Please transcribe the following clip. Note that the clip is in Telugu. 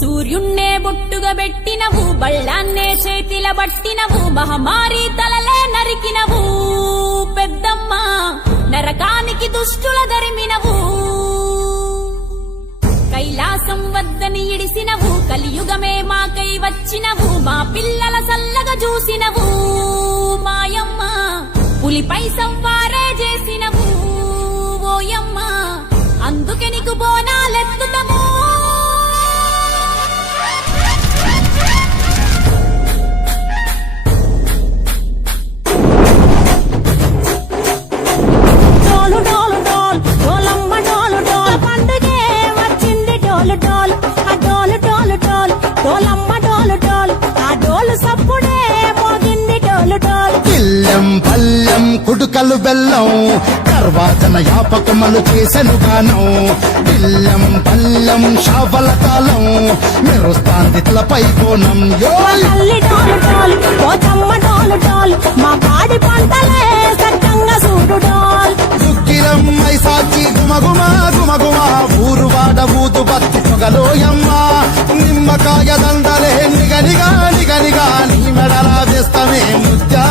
సూర్యున్నే బొట్టుగా పెట్టినవు, బళ్ళాన్నే చేతిల బట్టినవు, మహమారి తలలే నరికినవు పెద్దమ్మ, నరకానికి దుష్టుల దరిమినవు. కైలాసం వద్దని ఇడిసినవు, కలియుగమే మాకై వచ్చినవు, మా పిల్లల సల్లగా చూసినవు మాయమ్మ, పులిపై సవ్వారే చేసినవు ఓయమ్మ, అందుకే నీకు బోనాలెత్తుతము. పల్లెం కుడుకలు బెల్లం తర్వాతన యాపకమలు చేసెను గానం. పిల్లం పల్లెం షావల కాలం మెరుస్తాందిట్లపై కోణం. మా పాడి పంటలే సక్కంగా చూడు డోల్. దుక్కిలం మైసాచి గుమగుమ గుమగుమ ఊరువాడ ఊదు బత్తి పొగలోయమ్మ. నిమ్మకాయ దండలే నిగనిగా నిగనిగా నీ మెడలా వేస్తమే ముత్యా